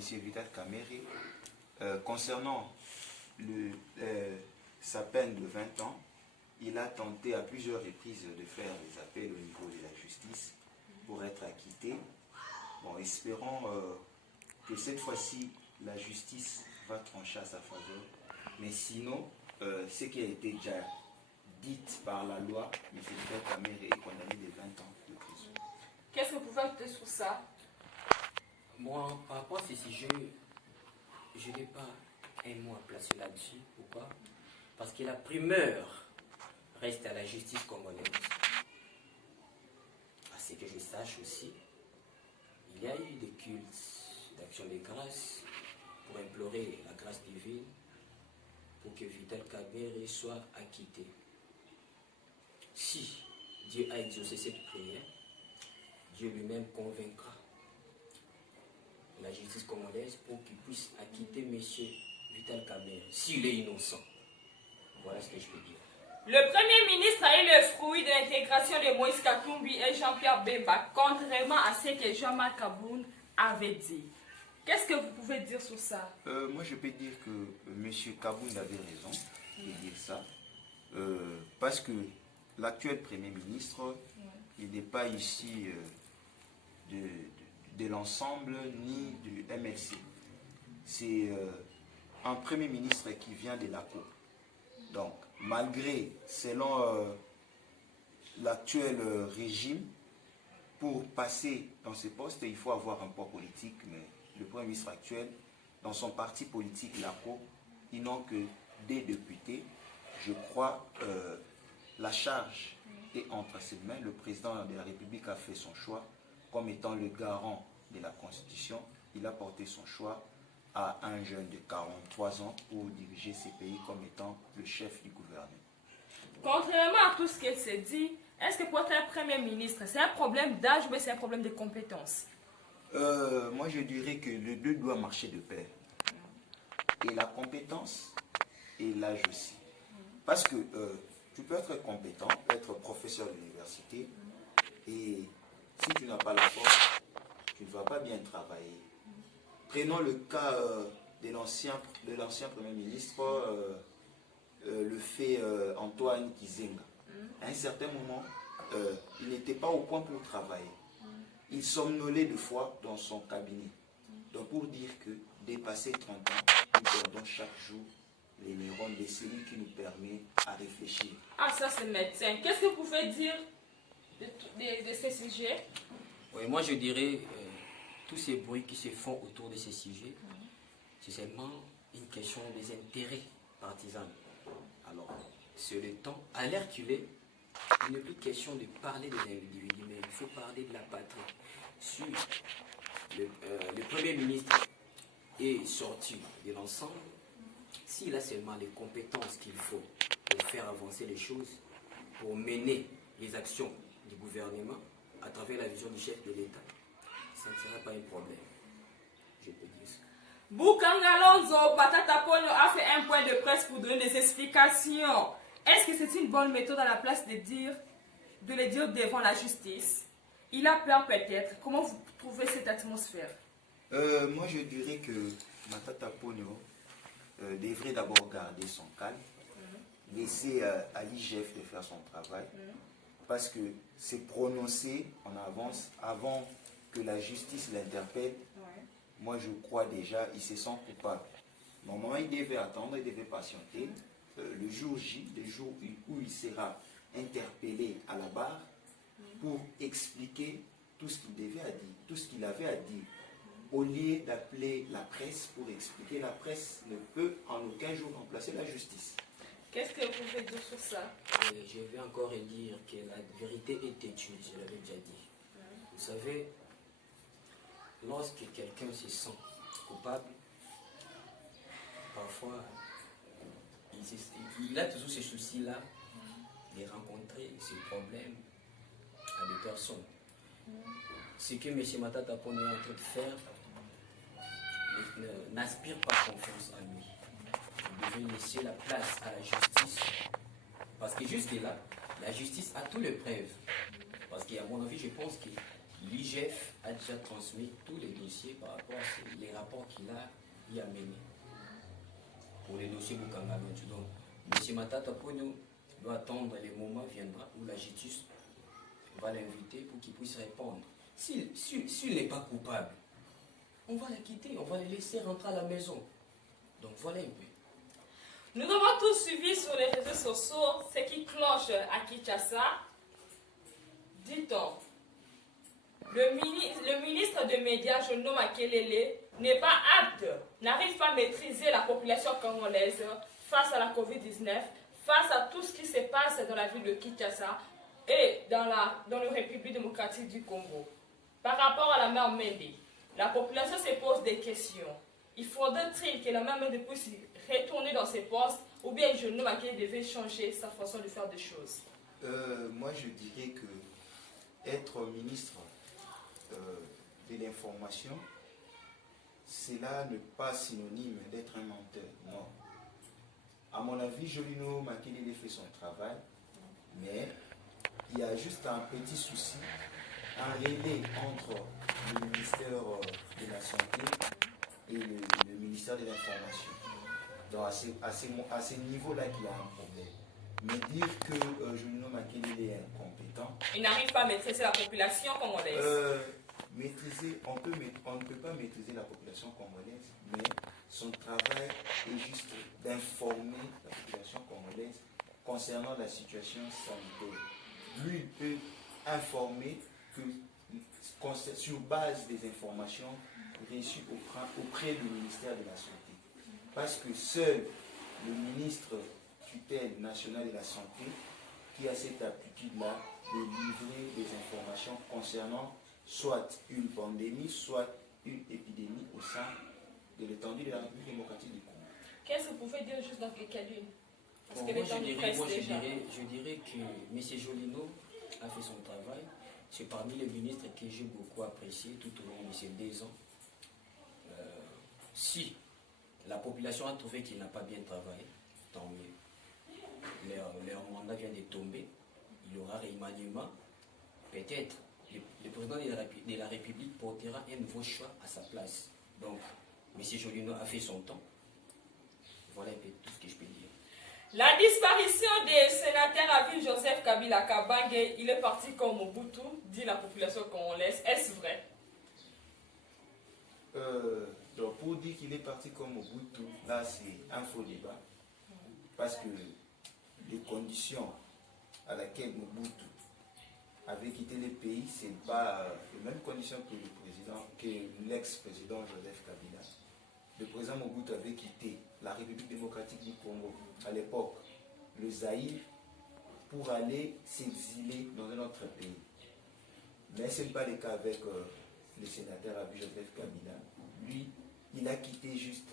Vital Kamerhe, concernant sa peine de 20 ans, il a tenté à plusieurs reprises de faire des appels au niveau de la justice pour être acquitté. Bon, espérons que cette fois-ci, la justice va trancher à sa faveur. Mais sinon, ce qui a été déjà dit par la loi, M. Vital Kamerhe est condamné de 20 ans de prison. Qu'est-ce que vous pouvez ajouter sur ça? Moi, par rapport à ces sujets, je n'ai pas un mot à placer là-dessus. Pourquoi? Parce que la primeur reste à la justice congolaise. À ce que je sache aussi, il y a eu des cultes d'action de grâce pour implorer la grâce divine pour que Vital Kamerhe soit acquitté. Si Dieu a exaucé cette prière, Dieu lui-même convaincra la justice congolaise pour qu'il puisse acquitter M. Vital Kamerhe s'il est innocent. Voilà ce que je peux dire. Le Premier ministre a eu le fruit de l'intégration de Moïse Katumbi et Jean-Pierre Bemba, contrairement à ce que Jean-Marc Kaboun avait dit. Qu'est-ce que vous pouvez dire sur ça? Moi, je peux dire que M. Kaboun avait raison de dire ça, parce que l'actuel Premier ministre, il n'est pas ici de l'ensemble ni du MLC. C'est un Premier ministre qui vient de la Cour. Donc, malgré, selon l'actuel régime, pour passer dans ce poste, il faut avoir un poids politique, mais le Premier ministre actuel, dans son parti politique, la Cour, ils n'ont que des députés. Je crois la charge est entre ses mains. Le président de la République a fait son choix comme étant le garant de la Constitution. Il a porté son choix à un jeune de 43 ans pour diriger ces pays comme étant le chef du gouvernement. Contrairement à tout ce qui s'est dit, est-ce que pour être un Premier ministre, c'est un problème d'âge ou c'est un problème de compétence? Moi, je dirais que les deux doivent marcher de pair. Et la compétence et l'âge aussi. Parce que tu peux être compétent, être professeur d'université, et si tu n'as pas la force, tu ne vas pas bien travailler. Prenons le cas de l'ancien Premier ministre, le fait Antoine Gizenga. À un certain moment, il n'était pas au point pour travailler. Il somnolait de fois dans son cabinet. Donc pour dire que dépasser 30 ans, nous perdons chaque jour les neurones des cellules qui nous permettent à réfléchir. Ah, ça c'est médecin. Qu'est-ce que vous pouvez dire de ces sujets? Oui, moi je dirais tous ces bruits qui se font autour de ces sujets, c'est seulement une question des intérêts partisans. Alors, c'est le temps, à l'heure qu'il est, il n'est plus question de parler des individus, mais il faut parler de la patrie. Si le Premier ministre est sorti de l'ensemble, s'il a seulement les compétences qu'il faut pour faire avancer les choses, pour mener les actions du gouvernement à travers la vision du chef de l'État, ça ne sera pas un problème. Je peux dire ça. Boukanga Lonzo Batata Ponyo a fait un point de presse pour donner des explications. Est-ce que c'est une bonne méthode à la place de le dire devant la justice? Il a peur peut-être. Comment vous trouvez cette atmosphère? Moi, je dirais que Matata Ponyo devrait d'abord garder son calme, laisser à l'IGF de faire son travail, parce que c'est prononcé en avance avant que la justice l'interpelle. Moi, je crois déjà, il se sent coupable. Normalement, il devait attendre, il devait patienter. Le jour J, le jour où il sera interpellé à la barre pour expliquer tout ce qu'il devait à dire, tout ce qu'il avait à dire. Au lieu d'appeler la presse pour expliquer, la presse ne peut en aucun jour remplacer la justice. Qu'est-ce que vous pouvez dire sur ça? Je vais encore dire que la vérité est têtue, je l'avais déjà dit. Vous savez, lorsque quelqu'un se sent coupable, parfois, il a toujours ces soucis-là de rencontrer ces problèmes à des personnes. Ce que M. Matata Ponyo est en train de faire n'aspire pas confiance en lui. Il devait laisser la place à la justice. Parce que jusque-là, la justice a toutes les preuves. Parce qu'à mon avis, je pense qu'il l'IGF a déjà transmis tous les dossiers par rapport à les rapports qu'il a y amenés pour les dossiers Bukangalonji. Donc, M. Matata Ponyo doit attendre le moment viendra où la justice va l'inviter pour qu'il puisse répondre. S'il n'est pas coupable, on va le quitter, on va le laisser rentrer à la maison. Donc voilà un peu. Nous avons tous suivi sur les réseaux sociaux ce qui cloche à Kinshasa. Dit-on, le ministre des Médias, Jono Makelele, n'est pas apte, n'arrive pas à maîtriser la population congolaise face à la COVID-19, face à tout ce qui se passe dans la ville de Kinshasa et dans la République démocratique du Congo. Par rapport à la mère Mende, la population se pose des questions. Il faudrait-il que la mère Mende puisse retourner dans ses postes ou bien Jono Makelele devait changer sa façon de faire des choses? Moi, je dirais que être ministre de l'information, cela n'est pas synonyme d'être un menteur, non. À mon avis, Jolino Makelele fait son travail, mais il y a juste un petit souci, un relais entre le ministère de la Santé et le ministère de l'Information. Donc à ce niveau-là qu'il y a un problème. Mais dire que Jolino Makelele est incompétent... Il n'arrive pas à maîtriser la population congolaise. On ne peut pas maîtriser la population congolaise, mais son travail est juste d'informer la population congolaise concernant la situation sanitaire. Lui, il peut informer que, sur base des informations reçues auprès du ministère de la Santé. Parce que seul le ministre tutelle nationale de la Santé qui a cette aptitude-là de livrer des informations concernant soit une pandémie, soit une épidémie au sein de l'étendue de la République démocratique du Congo. Qu'est-ce que vous pouvez dire juste dans quelques lignes? Parce que Moi, les temps nous pressent déjà. je dirais que M. Jolino a fait son travail. C'est parmi les ministres que j'ai beaucoup apprécié tout au long de ces 2 ans. Si la population a trouvé qu'il n'a pas bien travaillé, tant mieux. Leur mandat vient de tomber. Il y aura remaniement. Peut-être le président de la République portera un nouveau choix à sa place. Donc, M. Jolino a fait son temps. Voilà un peu tout ce que je peux dire. La disparition des sénateurs à ville Joseph Kabila Kabange, il est parti comme Mobutu, dit la population congolaise. Est-ce vrai? Donc pour dire qu'il est parti comme Mobutu, là c'est un faux débat. Parce que les conditions à laquelle Mobutu avait quitté le pays, ce n'est pas les mêmes conditions que l'ex-président Joseph Kabila. Le président Mobutu avait quitté la République démocratique du Congo, à l'époque, le Zaïre, pour aller s'exiler dans un autre pays. Mais ce n'est pas le cas avec le sénateur Abi Joseph Kabila. Lui, il a quitté juste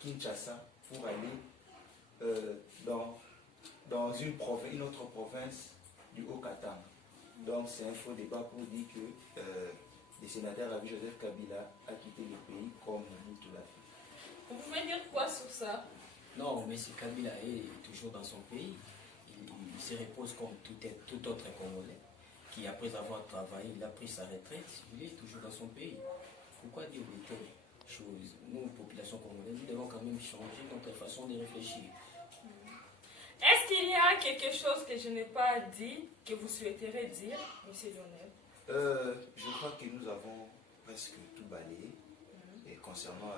Kinshasa pour aller dans une autre province du Haut-Katanga. Donc c'est un faux débat pour dire que le sénateur Abi Joseph Kabila a quitté le pays comme Mobutu l'a fait. Vous pouvez dire quoi sur ça? Non, mais si Kabila est toujours dans son pays, il se repose comme tout autre Congolais, qui après avoir travaillé, il a pris sa retraite, il est toujours dans son pays. Pourquoi dire de telles choses? Nous, population congolaise, nous devons quand même changer notre façon de réfléchir. Est-ce qu'il y a quelque chose que je n'ai pas dit, que vous souhaiterez dire, M. Lionel? Je crois que nous avons presque tout balayé. Et concernant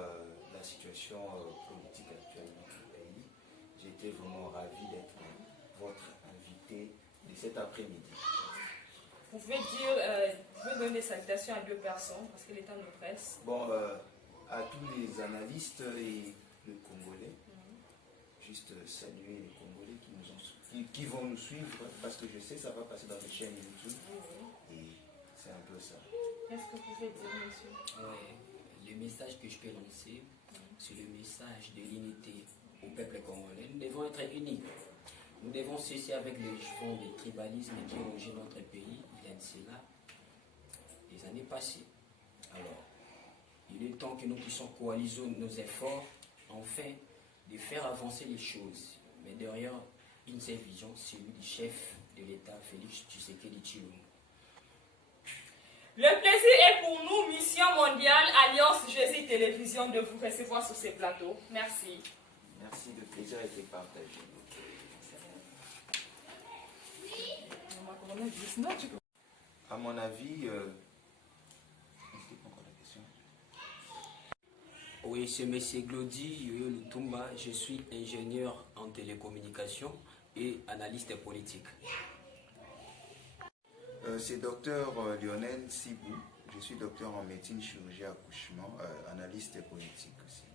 la situation politique actuelle dans notre pays, j'étais vraiment ravi d'être votre invité de cet après-midi. Vous pouvez donner des salutations à 2 personnes, parce que le temps nous presse. Bon, à tous les analystes et les Congolais, juste saluer les Congolais qui vont nous suivre, parce que je sais que ça va passer dans les chaînes YouTube, et c'est un peu ça. Qu'est-ce que vous pouvez dire, monsieur? Le message que je peux lancer, c'est le message de l'unité au peuple congolais. Nous devons être unis. Nous devons cesser avec les fonds de tribalisme qui ont rongé notre pays. Il y a de cela des années passées. Alors, il est temps que nous puissions coaliser nos efforts, enfin, de faire avancer les choses. Mais derrière une seule vision, celui du chef de l'État, Félix Tshisekedi Tshilombo. Le plaisir est pour nous, Mission Mondiale, Alliance Jésus Télévision, de vous recevoir sur ces plateaux. Merci. Merci, le plaisir a été partagé. À mon avis, Oui, c'est M. Glody Yoyo Lutumba. Je suis ingénieur en télécommunication et analyste politique. C'est docteur Lionel Sibou. Je suis docteur en médecine, chirurgie, accouchement, analyste politique aussi.